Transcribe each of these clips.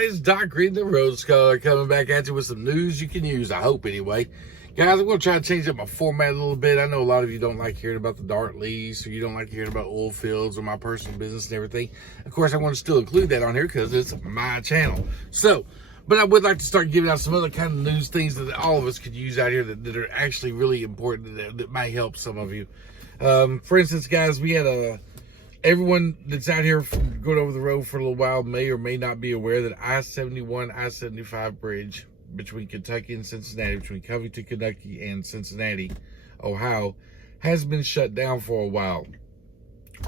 guys, Doc Reed the Road Scholar coming back at you with some news you can use, I hope anyway. Guys, I'm going to try to change up my format a little bit. I know a lot of you don't like hearing about the dart lease, or you don't like hearing about oil fields or my personal business and everything. Of course, I want to still include that on here because it's my channel. But I would like to start giving out some other kind of news things that all of us could use out here that are actually really important, that might help some of you. For instance, guys, we had everyone that's out here going over the road for a little while may or may not be aware that I-71, I-75 bridge between Kentucky and Cincinnati, between Covington, Kentucky and Cincinnati, Ohio, has been shut down for a while.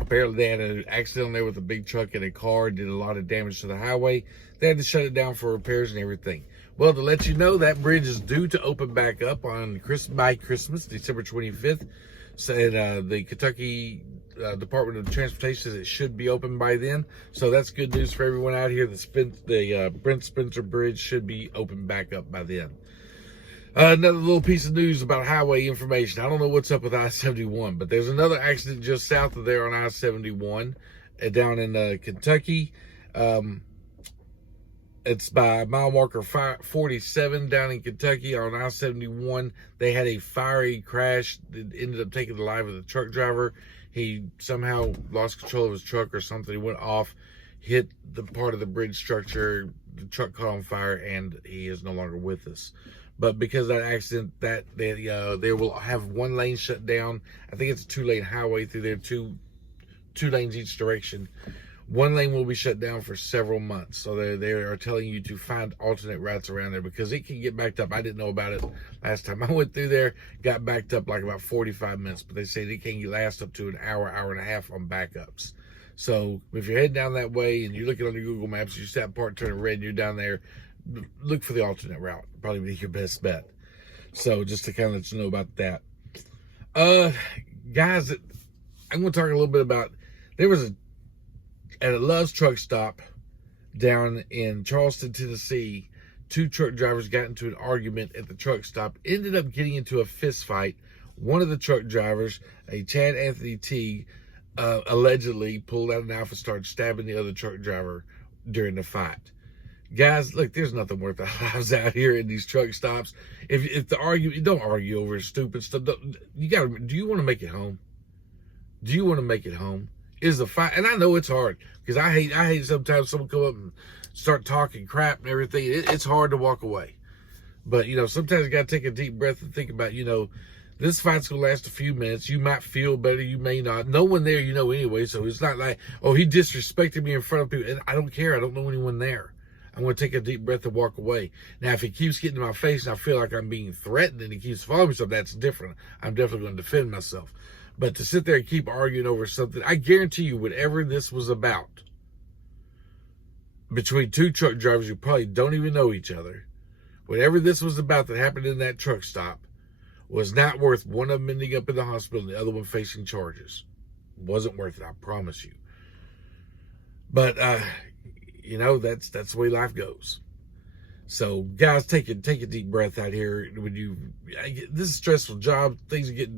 Apparently they had an accident on there with a big truck and a car, did a lot of damage to the highway. They had to shut it down for repairs and everything. Well, to let you know, that bridge is due to open back up by Christmas, December 25th. So the Kentucky Department of Transportation says it should be open by then. So that's good news for everyone out here. The Brent Spencer Bridge should be open back up by then. Another little piece of news about highway information. I don't know what's up with I-71, but there's another accident just south of there on I-71 down in Kentucky. It's by mile marker 47 down in Kentucky on I-71. They had a fiery crash that ended up taking the life of the truck driver. He somehow lost control of his truck or something. He went off, hit the part of the bridge structure. The truck caught on fire, and he is no longer with us. But because of that accident, they will have one lane shut down. I think it's a 2-lane highway through there, two lanes each direction. One lane will be shut down for several months. So they are telling you to find alternate routes around there because it can get backed up. I didn't know about it last time I went through there. Got backed up like about 45 minutes. But they say it can last up to an hour, hour and a half on backups. So if you're heading down that way and you're looking on your Google Maps, you stop part, turn red, and you're down there, look for the alternate route. Probably be your best bet. So just to kind of let you know about that. Guys, I'm going to talk a little bit about, at a Love's truck stop down in Charleston, Tennessee, 2 truck drivers got into an argument at the truck stop, ended up getting into a fist fight. One of the truck drivers, a Chad Anthony Teague, allegedly pulled out a knife and started stabbing the other truck driver during the fight. Guys, look, there's nothing worth our lives out here in these truck stops. If the argument, don't argue over stupid stuff. Do you want to make it home? Do you want to make it home? Is a fight, and I know it's hard because I hate sometimes someone come up and start talking crap and everything. It's hard to walk away, but sometimes you got to take a deep breath and think about this fight's gonna last a few minutes. You might feel better, you may not. No one there anyway, so it's not like, oh, he disrespected me in front of people, and I don't care. I don't know anyone there. I'm going to take a deep breath and walk away. Now, if he keeps getting in my face and I feel like I'm being threatened and he keeps following me, so that's different. I'm definitely going to defend myself. But to sit there and keep arguing over something, I guarantee you, whatever this was about, between 2 truck drivers who probably don't even know each other, whatever this was about that happened in that truck stop was not worth one of them ending up in the hospital and the other one facing charges. Wasn't worth it, I promise you. But, that's the way life goes. So, guys, take a deep breath out here. This is a stressful job.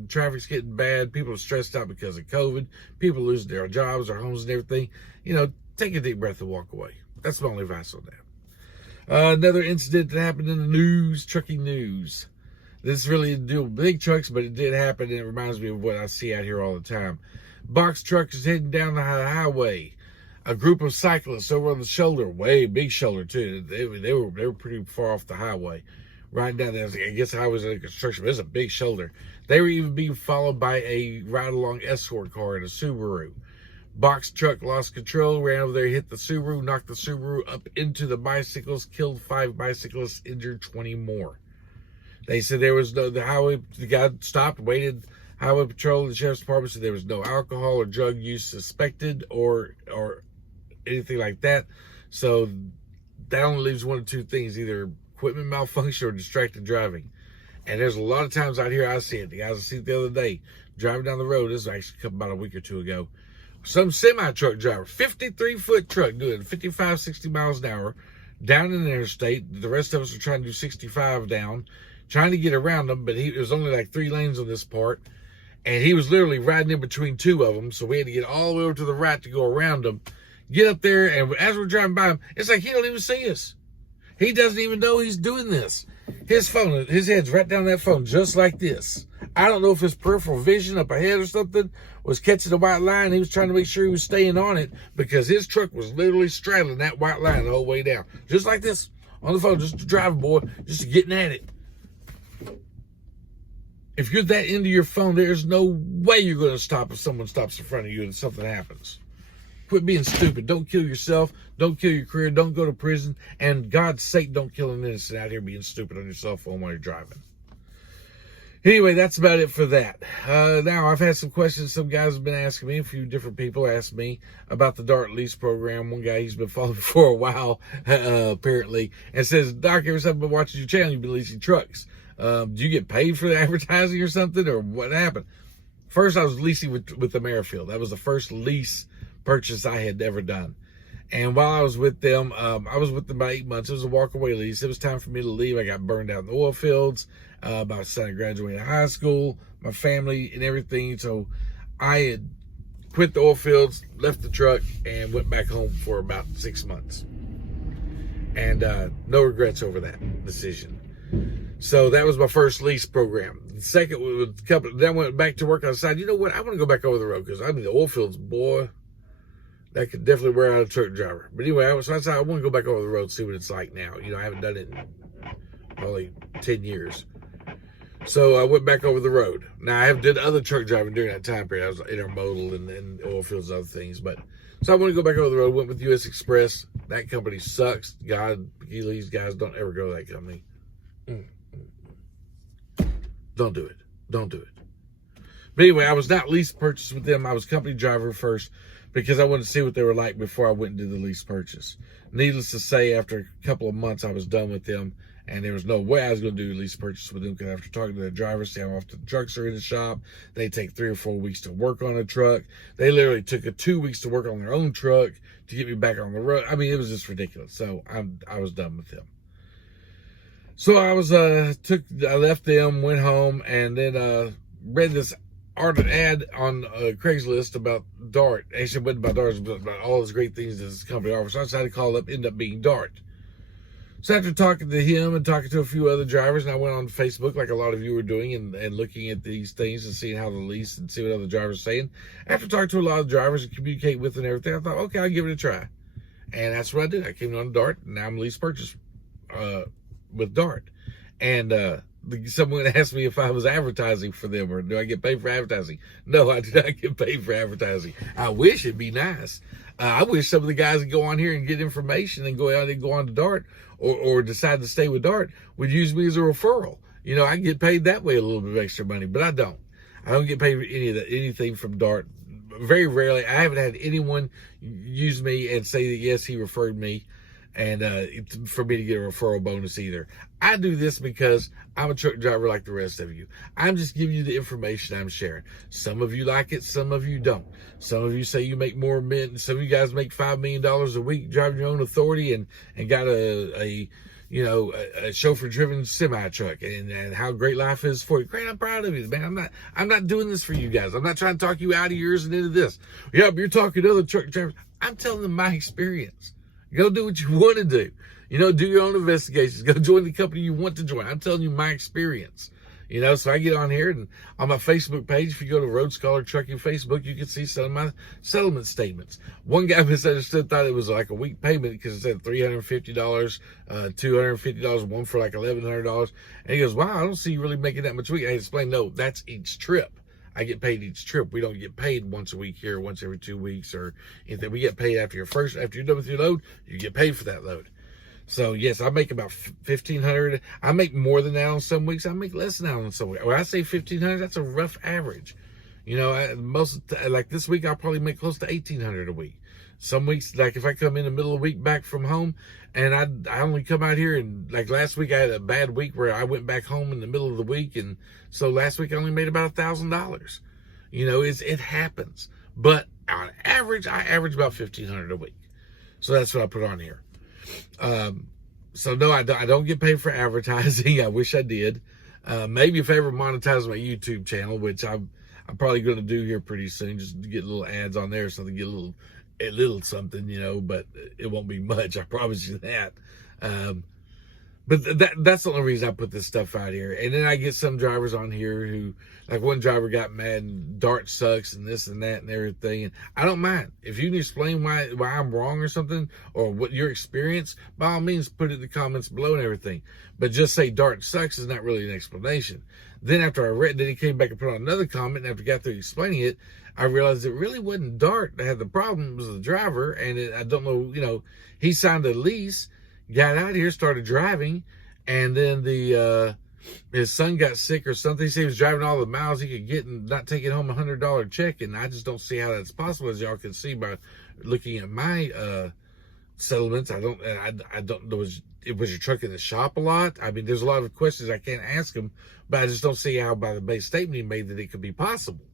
Traffic's getting bad. People are stressed out because of COVID. People losing their jobs, their homes, and everything. Take a deep breath and walk away. That's my only advice on that. Another incident that happened in the news, trucking news. This really didn't deal with big trucks, but it did happen, and it reminds me of what I see out here all the time. Box truck is heading down the highway. A group of cyclists over on the shoulder, way big shoulder too. They were pretty far off the highway, right down there. I guess the highway's under construction, but it's a big shoulder. They were even being followed by a ride-along escort car in a Subaru. Box truck lost control, ran over there, hit the Subaru, knocked the Subaru up into the bicycles, killed 5 bicyclists, injured 20 more. They said the guy stopped, waited. Highway Patrol and the Sheriff's Department said there was no alcohol or drug use suspected or anything like that. So that only leaves one of 2 things, either equipment malfunction or distracted driving. And there's a lot of times out here I see it. The guys I see it the other day, driving down the road, this was actually about a week or 2 ago. Some semi-truck driver, 53-foot truck doing 55, 60 miles an hour down in the interstate. The rest of us are trying to do 65 down, trying to get around them, but it was only like 3 lanes on this part. And he was literally riding in between 2 of them, so we had to get all the way over to the right to go around them. get up there, and as we're driving by him, it's like he don't even see us. He doesn't even know he's doing this. His phone, his head's right down that phone, just like this. I don't know if his peripheral vision up ahead or something was catching the white line. He was trying to make sure he was staying on it because his truck was literally straddling that white line the whole way down. Just like this, on the phone, just driving, boy, just getting at it. If you're that into your phone, there's no way you're going to stop if someone stops in front of you and something happens. Quit being stupid. Don't kill yourself. Don't kill your career. Don't go to prison. And God's sake, don't kill an innocent out here being stupid on your cell phone while you're driving. Anyway, that's about it for that. Now, I've had some questions. Some guys have been asking me. A few different people asked me about the DART lease program. One guy, he's been following me for a while, apparently, and says, Doc, ever since I've been watching your channel, you've been leasing trucks. Do you get paid for the advertising or something, or what happened? First, I was leasing with the Merrifield. That was the first lease purchase I had ever done. And while I was with them, I was with them about 8 months. It was a walk-away lease. It was time for me to leave. I got burned out in the oil fields. My son had graduated high school, my family and everything. So I had quit the oil fields, left the truck, and went back home for about 6 months. And no regrets over that decision. So that was my first lease program. The second was a couple. Then I went back to work. I decided, you know what? I want to go back over the road because I mean the oil fields, boy, that could definitely wear out a truck driver. But anyway, so I decided I want to go back over the road and see what it's like now. You know, I haven't done it in probably 10 years. So I went back over the road. Now I have did other truck driving during that time period. I was intermodal and oil fields and other things. But so I want to go back over the road. Went with U.S. Express. That company sucks. God, these guys don't ever go to that company. Don't do it. Don't do it. But anyway, I was not lease purchase with them. I was company driver first because I wanted to see what they were like before I went and did the lease purchase. Needless to say, after a couple of months, I was done with them, and there was no way I was going to do a lease purchase with them because after talking to the drivers, see how often the trucks are in the shop, they take 3 or 4 weeks to work on a truck. They literally took 2 weeks to work on their own truck to get me back on the road. I mean, it was just ridiculous. So I was done with them. So I left them, went home, and then read this ad on Craigslist about DART. Actually, it wasn't about DART, but about all those great things that this company offers. So I decided to call up, end up being DART. So after talking to him and talking to a few other drivers, and I went on Facebook like a lot of you were doing and looking at these things and seeing how the lease and see what other drivers are saying. After talking to a lot of drivers and communicate with and everything, I thought, okay, I'll give it a try. And that's what I did. I came on DART, and now I'm lease purchase with DART. And someone asked me if I was advertising for them or do I get paid for advertising. No, I do not get paid for advertising. I wish it'd be nice. I wish some of the guys that go on here and get information and go out and go on to DART or decide to stay with DART would use me as a referral. You know, I get paid that way a little bit of extra money, but I don't. I don't get paid for anything from DART. Very rarely. I haven't had anyone use me and say that, yes, he referred me. And for me to get a referral bonus either. I do this because I'm a truck driver like the rest of you. I'm just giving you the information I'm sharing. Some of you like it, some of you don't. Some of you say you make more men. Some of you guys make $5 million a week driving your own authority and got a chauffeur-driven semi truck and how great life is for you. Great, I'm proud of you, man. I'm not doing this for you guys. I'm not trying to talk you out of yours and into this. Yep, you're talking to other truck drivers. I'm telling them my experience. Go do what you want to do. You know, do your own investigations. Go join the company you want to join. I'm telling you my experience. You know, so I get on here and on my Facebook page, if you go to Road Scholar Trucking Facebook, you can see some of my settlement statements. One guy misunderstood, thought it was like a week payment because it said $350, $250, one for like $1,100. And he goes, wow, I don't see you really making that much a week. I explained, no, that's each trip. I get paid each trip. We don't get paid once a week here, once every 2 weeks or anything. We get paid after you're done with your load, you get paid for that load. So yes, I make about $1,500. I make more than that on some weeks. I make less than that on some weeks. When I say $1,500, that's a rough average. You know, like this week, I'll probably make close to $1,800 a week. Some weeks, like if I come in the middle of the week back from home and I only come out here and like last week I had a bad week where I went back home in the middle of the week. And so last week I only made about $1,000. You know, it happens. But on average, I average about $1,500 a week. So that's what I put on here. So no, I don't get paid for advertising. I wish I did. Maybe if I ever monetize my YouTube channel, which I'm probably going to do here pretty soon, just to get little ads on there, so they get a little a little something, but it won't be much. I promise you that. But that's the only reason I put this stuff out here. And then I get some drivers on here who, like one driver got mad and Dart sucks and this and that and everything. And I don't mind. If you can explain why I'm wrong or something, or what your experience, by all means, put it in the comments below and everything. But just say Dart sucks is not really an explanation. Then after I read that, he came back and put on another comment. And after I got through explaining it, I realized it really wasn't Dart that had the problem. It was the driver. And I don't know, he signed a lease, got out here, started driving, and then his son got sick or something. He said he was driving all the miles he could get and not taking home $100 check, and I just don't see how that's possible, as y'all can see by looking at my settlements. I don't know. Was your truck in the shop a lot? I mean, there's a lot of questions I can't ask him, but I just don't see how, by the base statement he made, that it could be possible.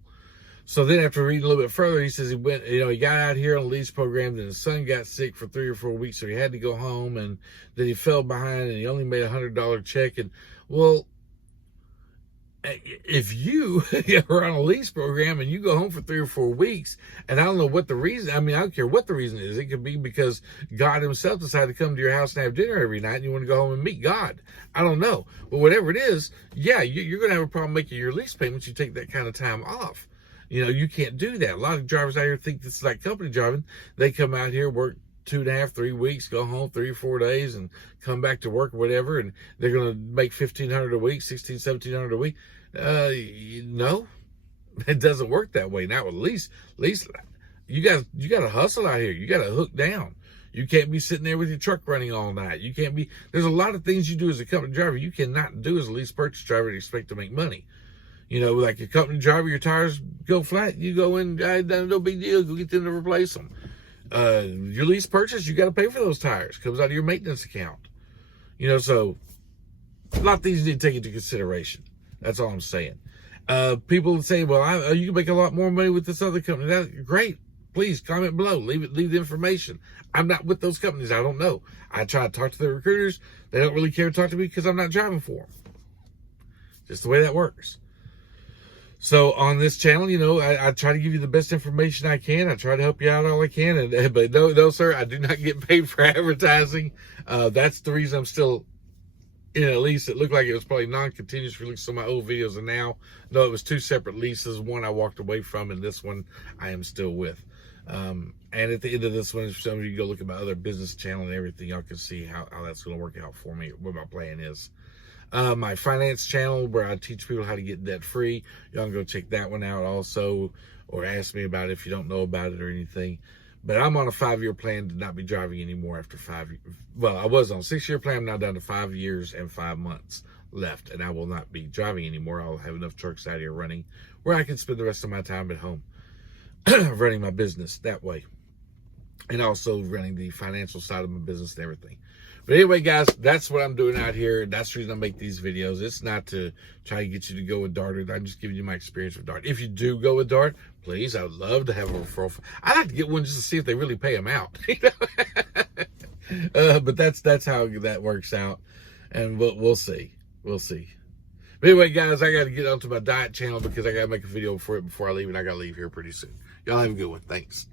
So then after reading a little bit further, he says he went, he got out here on a lease program, then his son got sick for 3 or 4 weeks, so he had to go home, and then he fell behind, and he only made $100 check. And, well, if you are on a lease program and you go home for 3 or 4 weeks, and I don't know what the reason, I don't care what the reason is. It could be because God himself decided to come to your house and have dinner every night, and you want to go home and meet God. I don't know. But whatever it is, yeah, you're going to have a problem making your lease payments. You take that kind of time off. You can't do that. A lot of drivers out here think this is like company driving. They come out here, work 2.5, 3 weeks, go home 3 or 4 days, and come back to work or whatever, and they're going to make $1,500 a week, $1,600, $1,700 a week. No, it doesn't work that way. Not with lease. You got to hustle out here. You got to hook down. You can't be sitting there with your truck running all night. You can't be. There's a lot of things you do as a company driver you cannot do as a lease purchase driver and expect to make money. Like your company driver, your tires go flat, you go in, no big deal, go get them to replace them. Your lease purchase, you got to pay for those tires. Comes out of your maintenance account. So a lot of things you need to take into consideration. That's all I'm saying. People say, well, you can make a lot more money with this other company. That's great. Please comment below. Leave the information. I'm not with those companies. I don't know. I try to talk to the recruiters. They don't really care to talk to me because I'm not driving for them. Just the way that works. So on this channel, I try to give you the best information I can. I try to help you out all I can. But no, sir, I do not get paid for advertising. That's the reason I'm still in a lease. It looked like it was probably non-continuous for some of my old videos, and now, no, it was 2 separate leases. One I walked away from, and this one I am still with. And at the end of this one, if some of you go look at my other business channel and everything, y'all can see how that's going to work out for me, what my plan is. My finance channel, where I teach people how to get debt free. Y'all can go check that one out also, or ask me about it if you don't know about it or anything. But I'm on a 5-year plan to not be driving anymore after 5 years. Well, I was on a 6-year plan. I'm now down to 5 years and 5 months left, and I will not be driving anymore. I'll have enough trucks out here running where I can spend the rest of my time at home running my business that way, and also running the financial side of my business and everything. But anyway, guys, that's what I'm doing out here. That's the reason I make these videos. It's not to try to get you to go with Dart. I'm just giving you my experience with Dart. If you do go with Dart, please, I would love to have a referral. I'd like to get one just to see if they really pay them out. But that's how that works out, and we'll see. We'll see. But anyway, guys, I got to get onto my diet channel because I got to make a video for it before I leave, and I got to leave here pretty soon. Y'all have a good one. Thanks.